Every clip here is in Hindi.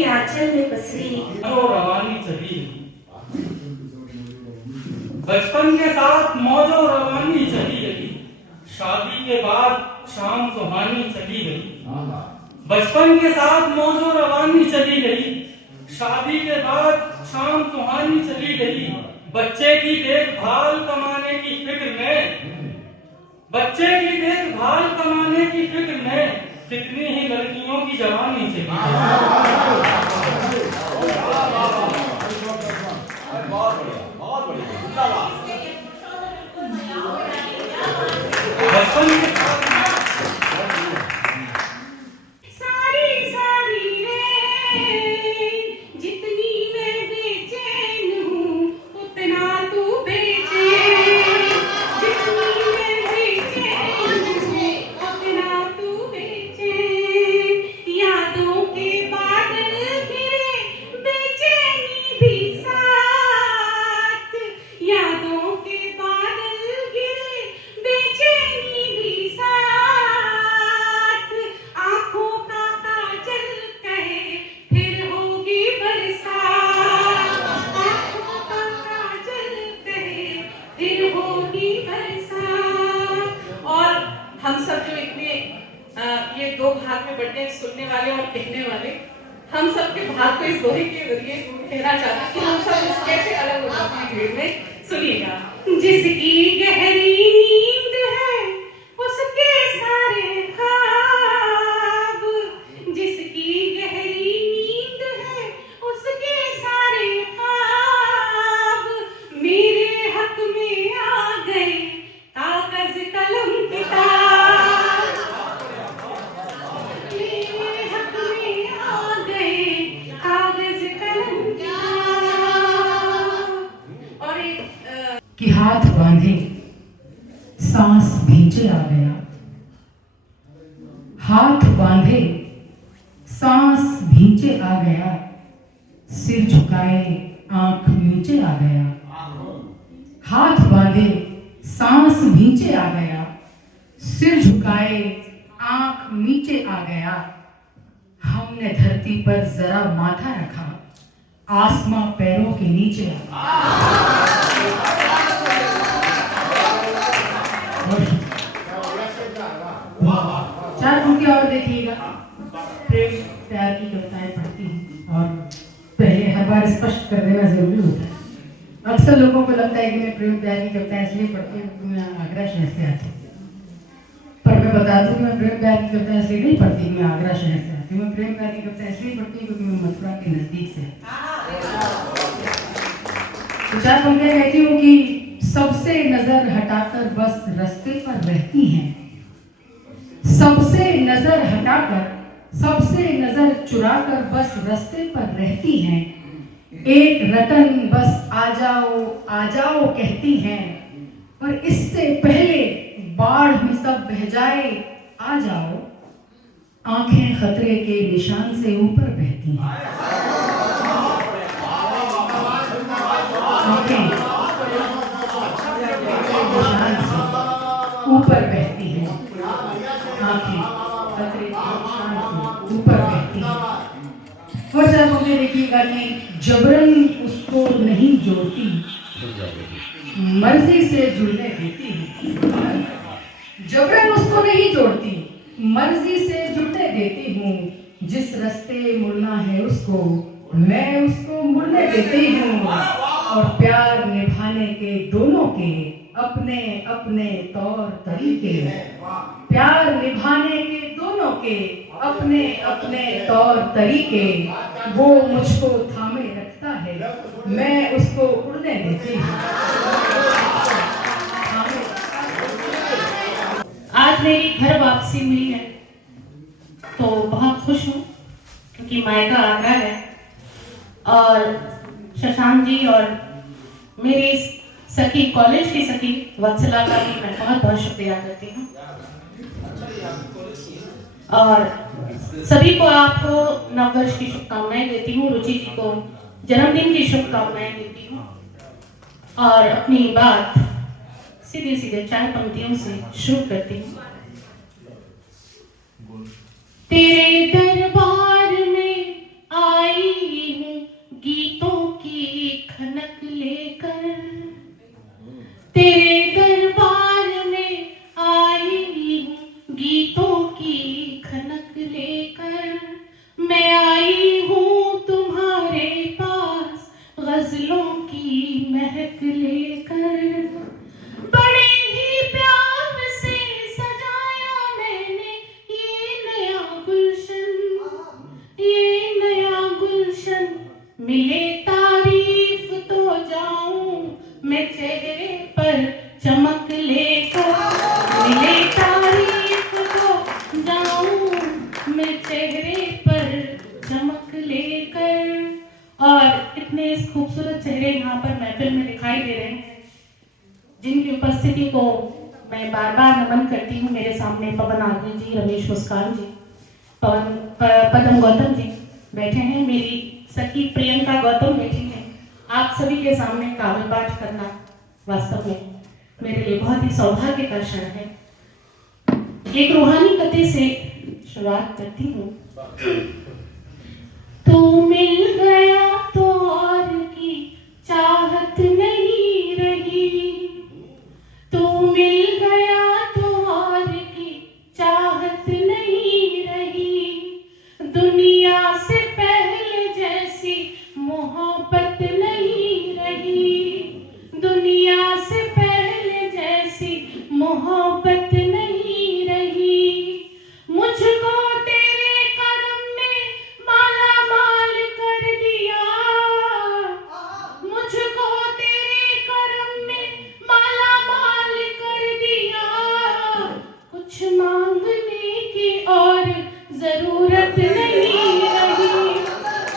के आंचल में पसरी जो रवानी चली रही, बचपन के साथ मौजो रवानी चली रही, शादी के बाद शाम सुहानी चली गई। बचपन के साथ मौजो रवानी चली गई, शादी के बाद शाम सुहानी चली गई। बच्चे की देखभाल कमाने की फिक्र में, बच्चे की देखभाल कमाने की फिक्र में कितनी ही लड़कियों की जवानी चली बचपन के ये दो भाग में बंटे सुनने वाले और कहने वाले, हम सबके भाग को इस दोहे के जरिए कहना चाहते हैं कि हम सब कैसे अलग हो जाते हैं भीड़ में। सुनिएगा। जिसकी गहरी नींद है उसके सारे ख्वाब, जिसकी गहरी नींद है उसके सारे ख्वाब, मेरे हक में आ गए कागज कलम किताब, कि हाथ बांधे सांस भींचे आ गया, हाथ बांधे सांस भींचे आ गया, सिर झुकाए आंख नीचे आ गया, हाथ बांधे सांस भींचे आ गया, सिर झुकाए आंख नीचे आ गया। हमने धरती पर जरा माथा रखा, आसमां पैरों के नीचे आ गया। चार पंक्ति और देखिएगा। प्रेम प्यार की कविताएं पढ़ती हूँ और पहले हर बार स्पष्ट कर देना जरूरी होता है। अक्सर लोगों को लगता है कि मैं प्रेम प्यार की कविताएं इसलिए पढ़ती हूँ क्योंकि मैं आगरा शहर से आती हूँ, पर मैं बता दूँ कि मैं प्रेम प्यार की कविताएं इसलिए नहीं पढ़ती, मैं आगरा शहर से आती हूँ। मैं प्रेम प्यार की कविताएं इसलिए पढ़ती हूँ क्योंकि मैं मथुरा के नजदीक से। तो चार पंक्तियां कहती हूँ कि सबसे नजर हटाकर बस रास्ते पर रहती हैं, सबसे नजर हटाकर, सबसे नजर चुराकर बस रास्ते पर रहती हैं, एक रटन बस आ जाओ कहती हैं, पर इससे पहले बाढ़ में सब बह जाए आ जाओ, आंखें खतरे के निशान से ऊपर बहती हैं, आंखें निशान से ऊपर बहती हैं, आंखें खतरे के निशान से ऊपर बहती हैं। और जब मुझे देखिएगा कि जबरन उसको नहीं जोड़ती, मर्जी से जुड़ने देती हूँ, जबरन उसको नहीं जोड़ती, मर्जी से जुड़ने देती हूँ, जिस रास्ते मुड़ना है उसको मैं उसको मुड़ने देती हूँ, और प्यार निभाने के दोनों के अपने अपने तौर तरीके, प्यार निभाने के दोनों के अपने अपने तौर तरीके, वो मुझको थामे रखता है मैं उसको उड़ने देती हूँ। आज मेरी घर वापसी हुई है तो बहुत खुश हूँ क्योंकि मायका आगरा है, और शशांक जी और मेरी सखी, कॉलेज की सखी वत्सला का भी मैं बहुत बहुत शुक्रिया करती हूँ, और सभी को आपको नववर्ष की शुभकामनाएं देती हूँ, रुचि जी को जन्मदिन की शुभकामनाएं देती हूँ, और अपनी बात सीधे सीधे 4 पंक्तियों से शुरू करती हूँ। तेरे दरबार में आई गुलशन मिले तारीफ तो जाऊं मैं चेहरे पर चमक लेकर, मिले तारीफ तो जाऊं मैं चेहरे पर चमक लेकर। और इतने खूबसूरत चेहरे यहाँ पर महफिल में दिखाई दे रहे हैं, जिनकी उपस्थिति को मैं बार बार नमन करती हूँ। मेरे सामने पवन आर्मी जी, रमेश मुस्कान जी, पदम गौतम जी बैठे हैं, मेरी सखी प्रियंका गौतम बैठी हैं। आप सभी के सामने काव्य पाठ करना वास्तव में मेरे लिए बहुत ही सौभाग्य का क्षण है। एक रूहानी कथे से शुरुआत करती हूँ। तू मिल गया तो और की चाहत नहीं रही, तू मिल गया तो और की चाहत नहीं रही, दुनिया से पहले जैसी मोहब्बत नहीं रही, दुनिया से पहले जैसी मोहब्बत नहीं रही। मुझको तेरे करम ने माला माल कर दिया, मुझको तेरे करम ने माला माल कर दिया, कुछ मांगने की और जरूरत नहीं रही,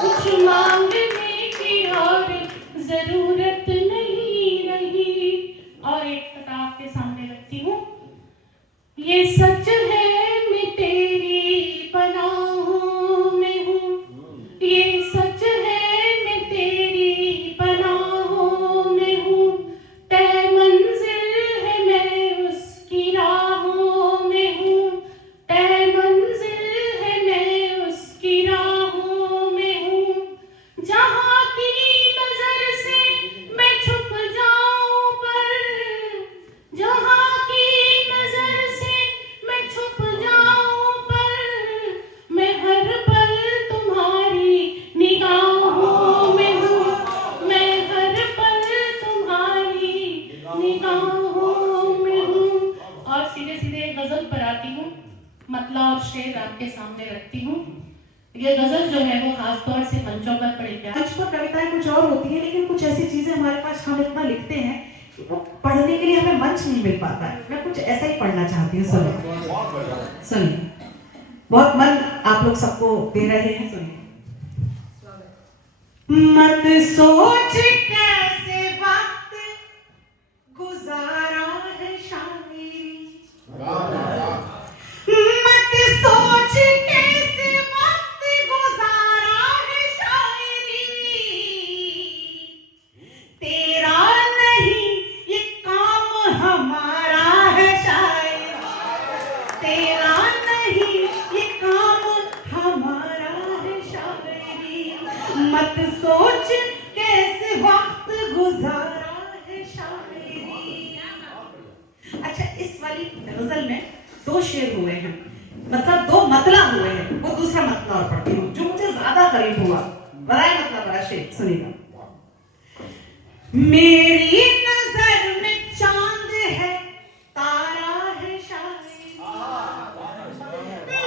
कुछ मांगने की और जरूरत नहीं रही। और एक कथा आपके सामने रखती हूँ। ये सच है मैं तेरी पनाहों में हूँ, ये सच है मैं तेरी पनाहों में हूँ, तय मंजिल है मैं उसकी राहों में हूँ, तय मंजिल है मैं उसकी राहों में हूँ। जहाँ की नजर से मैं छुप जाऊं पर, जहाँ की नजर से मैं छुप जाऊं पर, मैं हर पल तुम्हारी निगाहों में हूँ, मैं हर पल तुम्हारी निगाहों में हूँ। और सीधे सीधे गजल पर आती हूँ, मतला और शेर आपके सामने रखती हूँ। ये गजल जो है वो खास तौर से मंचों पर पढ़ी जाती है। मंच पर कविताएं कुछ और होती है, लेकिन कुछ ऐसी चीजें हमारे पास हम इतना लिखते हैं कि वो पढ़ने के लिए हमें मंच नहीं मिल पाता है। मैं कुछ ऐसा ही पढ़ना चाहती हूँ, सुनिए सुनिए, बहुत मन आप लोग सबको दे रहे हैं, सुनिए। मत सोच कैसे वक्त गुजारा है शायरी, मत सोच कैसे वक्त गुजारा है शायरी, तेरा नहीं ये काम हमारा है शायरी, तेरा नहीं ये काम हमारा है शायरी, मत सोच कैसे वक्त गुजारा है शायरी। अच्छा, इस वाली गजल में दो शेर हुए हैं, मतलब दो मतला हुए हैं, वो दूसरा मतला और पढ़ती हूँ जो मुझे ज्यादा करीब हुआ। बड़ा मतलब बड़ा शेर सुनिएगा। मेरी नजर में चांद है, तारा है शायरी,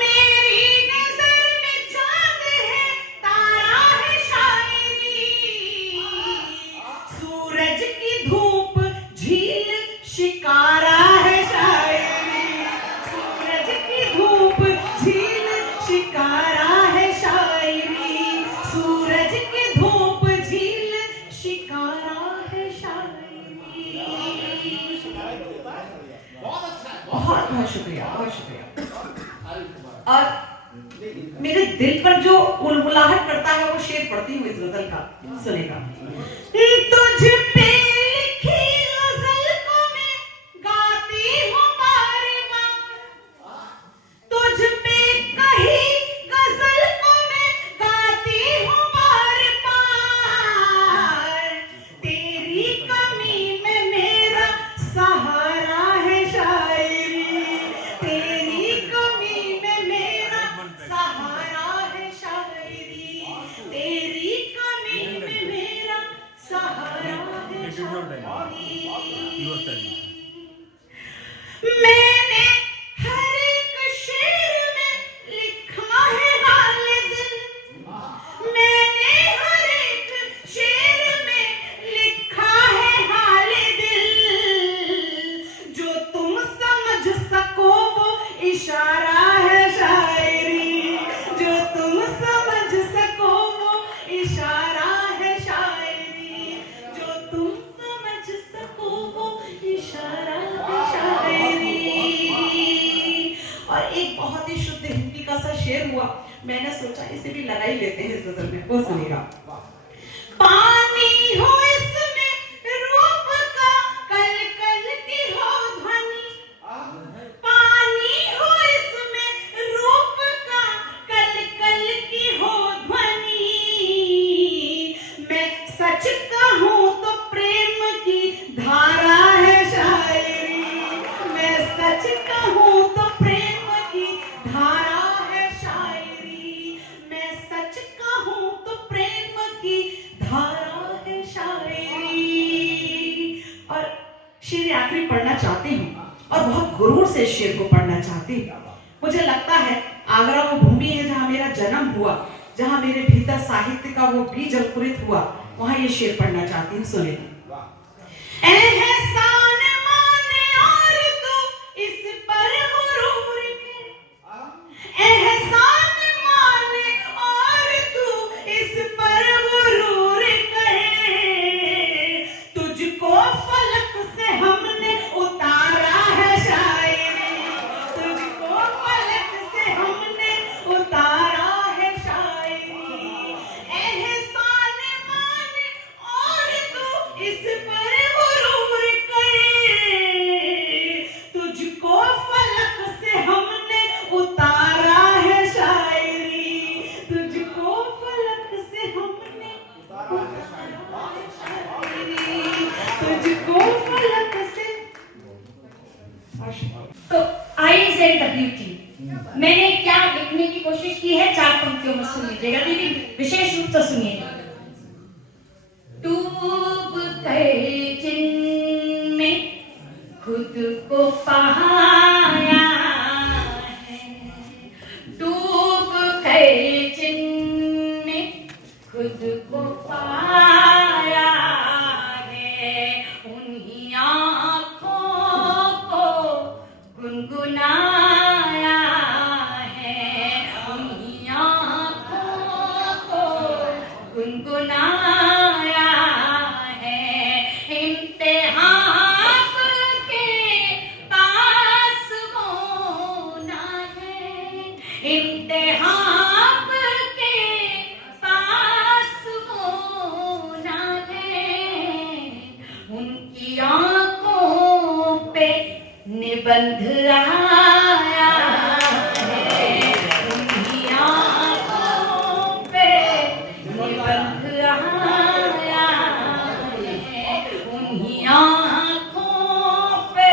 मेरी नजर में चांद है, तारा है शायरी, सूरज की धूप झील शिकारा है शायरी, सूरज की धूप झील शिकारा है शायरी, सूरज की धूप झील शिकारा है शायरी। बहुत बहुत शुक्रिया, बहुत शुक्रिया। और मेरे दिल पर जो उलबुलाहट करता है वो शेर पढ़ती हूँ इस गजल का, सुनेगा। तुझ पे लिखी गजल को मैं गाती हूँ बार बार, तुझ पे कही गजल को मैं गाती हूँ बार बार, तेरी कमी में मेरा सहारा है शायरी, तेरी कमी में मेरा सहारा है शायरी, तेरी कमी में मेरा डुबकी लगा ही लेते हैं इस गजल में, वो सुनिएगा। पानी हो इसमें रूप का, कल कल की हो ध्वनि। पानी हो इसमें रूप का, कल कल की हो ध्वनि। मैं सच कहूं तो प्रेम की धारा है शायरी। मैं सच कहूं तो प्रेम की धारा है शायरी। मैं सच कहूं तो प्रेम की धारा है शायरी। और शेर आखिरी पढ़ना चाहती हूँ और बहुत गुरूर से इस शेर को पढ़ना चाहती हूँ। मुझे लगता है आगरा वो भूमि है जहाँ मेरा जन्म हुआ, जहाँ मेरे भीतर साहित्य का वो बीज अंकुरित हुआ, वहां ये शेर पढ़ना चाहती हूँ। सुने। एहसान माने और तू इस पर गुरूर के। एहसान माने और तू इस पर गुरूर करे। तुझको फलक से हमने उतारा है शायरी। तुझको फलक से हमने उतारा है शायरी। एहसान माने और तू इस पर गुरूर करे। तुझको फलक से हमने उतारा है शायरी। तुझको फलक से हमने उतारा है शायरी। तुझको फलक से। तो IZWT मैंने क्या लिखने की कोशिश की है, 4 पंक्तियों में सुन लीजिएगा दीदी, विशेष रूप से सुनिएगा। डूब गए जिनमें खुद को पाया है। डूब गए जिनमें खुद को पाया है। उन्हीं आँखों को गुनगुनाया है। उन्हीं आँखों को गुनगुनाया है। इम्तिहान के पास होना है। इम्तिहान के पास होना है। उनकी आंखों पे निबंध आया है। उनकी आंखों पे निबंध आया है। उन्हीं आंखों पे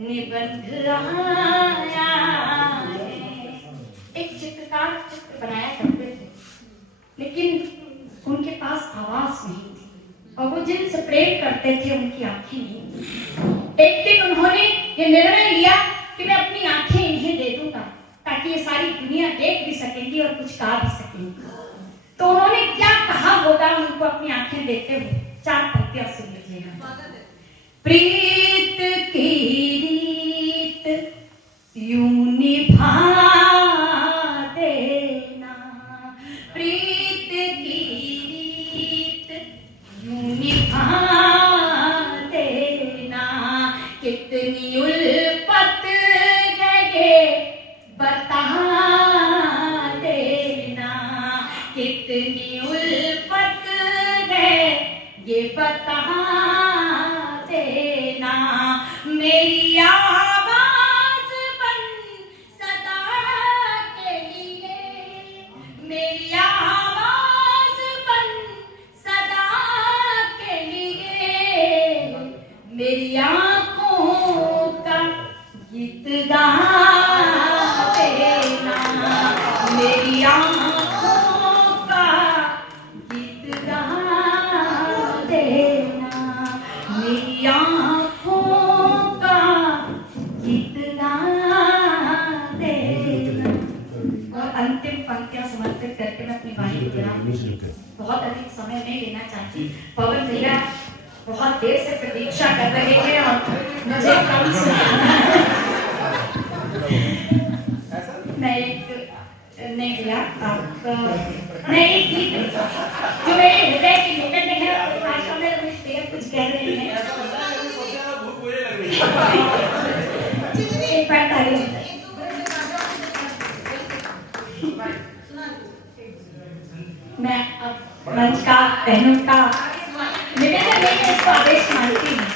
निबंध आया है। एक चित्रकार चित्र बनाया करते थे, लेकिन उनके पास आवाज नहीं थी और वो जिनसे प्रेम करते थे उनकी आंखें नहीं थी। एक दिन उन्होंने ये निर्णय लिया कि मैं अपनी आंखें इन्हें दे दूंगा ताकि ये सारी दुनिया देख भी सकेंगी और कुछ गा भी सकेंगी। तो उन्होंने क्या कहा होगा उनको अपनी आंखें देते हुए, 4 पंक्तियां सुन लीजिएगा। प्रीत की रीत यूं निभा देना। प्रीत की रीत यूं निभा देना। कितनी उल्फत है बता देना। कितनी उल्फत है ये बता देना। मेरी आवाज बन सदा के लिए। मेरी आवाज बन सदा के लिए। मेरी आंखों का गीत गा देना। मेरी आंखों का गीत गा देना। मेरी आंखों का गीत गा देना। और अंतिम पंक्तियां समर्पित करके मैं अपनी वाणी को विराम दूंगी। बहुत अधिक समय नहीं लेना चाहती। पवन भैया बहुत देर से प्रतीक्षा कर रहे हैं और मुझे कम सुनाना है। मैं एक नहीं भैया आप मैं एक गीत जो मेरे हृदय के निकट है, भाषा में मुझे कुछ कह रहे हैं। एक बार ताली मैं मंच का बहनों का मैं इसको आदेश मानती हूँ।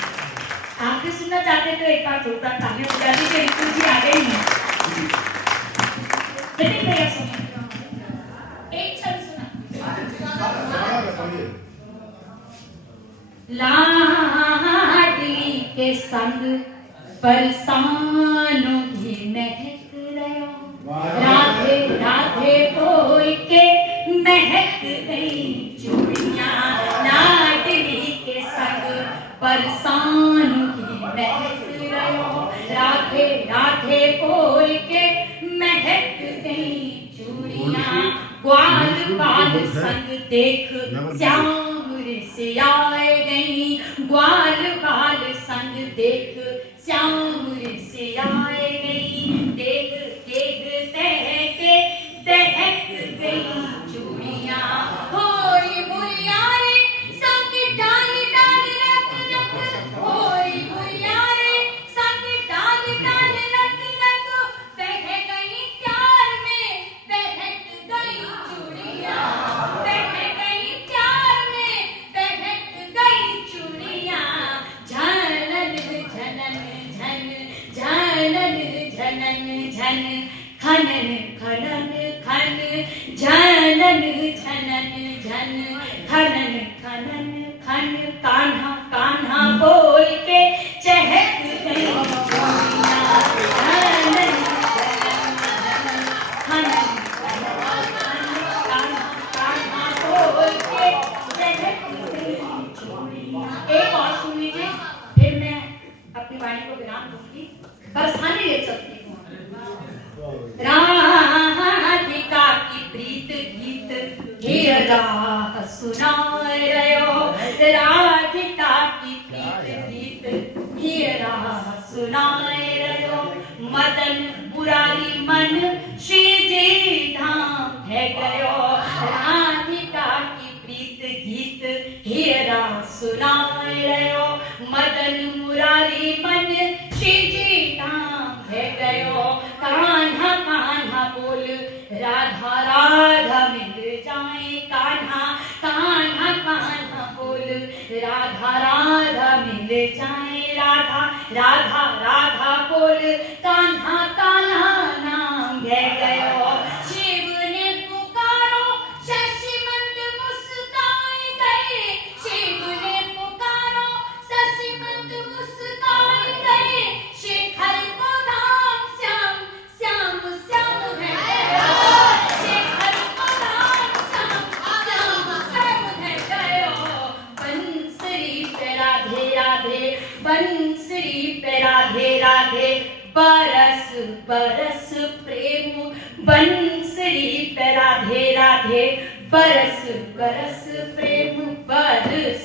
आप भी सुनना चाहते तो एक बार जोरदार तालियां बजा दीजिए। रितु जी आ गई हैं। नितिन भैया सुनिए, एक छंद सुना। लाडली के संग परसानों की महक रहा, राधे राधे बोल के महक गई चूड़ियां। लाडली के संग परसानों की महक रहा, राधे राधे बोल के महक गई चूड़ियां। ग्वाल बाल संग देख श्याम से आए गई, ग्वाल बाल संग देख श्याम से आए गई। देख देख दहक गई चूड़ियां। होई बुरियारे संग डाल डाल रख रख, होई बुरियारे संग डाल डाल रख रख। बह गई प्यार में बहक गई चूड़ियां, बह गई प्यार में बहक गई चूड़ियां। झनन झनन झन, झनन झनन झन, खनन खनन खन, झनन झनन झन, खनन खनन खन। कान्हा कान्हा बोल के चहक गई चूड़ियां। झनन झनन खनन खनन खन, कान्हा कान्हा बोल के चहक गई चूड़ियां। एक और सुन लीजिए, फिर मैं अपनी वाणी को विराम दूंगी। बरसाने ले चलती हूँ। राधिका की प्रीत गीत हे राह सुनाए रहो, राधिका की प्रीत गीत हे राह सुनाए रहो। मदन मुरारी मन श्री जी धाम है गयो, राधिका की प्रीत गीत हे राह सुनाए रहो। मदन मुरारी मन श्री जी धाम है गयो। कान्हा कान्हा बोल राधा राधा मिल जाए, कान्हा कान्हा कान्हा बोल राधा राधा मिल जाए। राधा राधा राधा बोल कान्हा कान्हा नाम है गयो। शिव ने पुकारो शशि मंद मुस्काए गए, शिव ने पुकारो शशि मंद मुस्काए गए। शेखर को धाम श्याम श्याम श्याम है गयो, शेखर को धाम श्याम श्याम श्याम है गयो। बंसरी पे राधे राधे, बंसरी पे राधे राधे, बरस बरस प्रेम। बंसरी पे राधे राधे, बरस बरस प्रेम। बरस